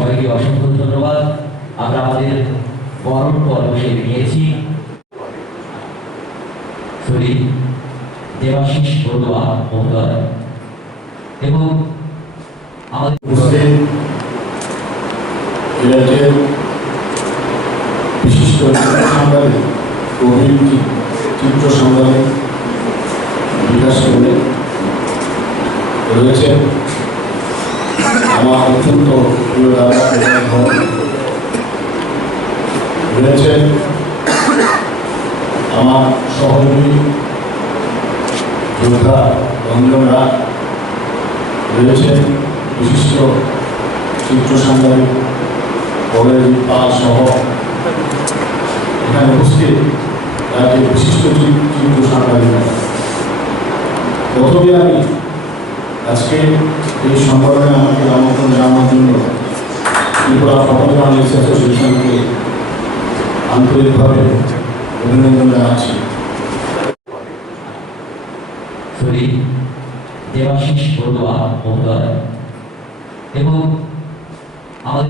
সবাইকে অসংখ্য ধন্যবাদ। আমরা আমাদের বরণ পর্ব সেরে নিয়েছি। সরি দেবাশিস বড়ুয়া মহোদয় এবং আমাদের উপস্থিত রাজ্যের বিশিষ্ট চিত্র বিকাশ করে আমার অত্যন্ত প্রিয় আমার সহযোগী যোদ্ধা রঞ্জনরা রয়েছেন বিশিষ্ট চিত্র সাংবাদিক বলের পাল সহ এখানে উপস্থিত রাজ্যের বিশিষ্ট চিত্র সাংবাদিক প্রথমে আমি আজকে এই সংগঠনে আমাকে আমন্ত্রণ জানানোর জন্য ত্রিপুরা সকল জার্নালিস্ট অ্যাসোসিয়েশনকে আন্তরিকভাবে অভিনন্দন জানাচ্ছি। দেবাশিস বড়ুয়া মহোদয় এবং আমাদের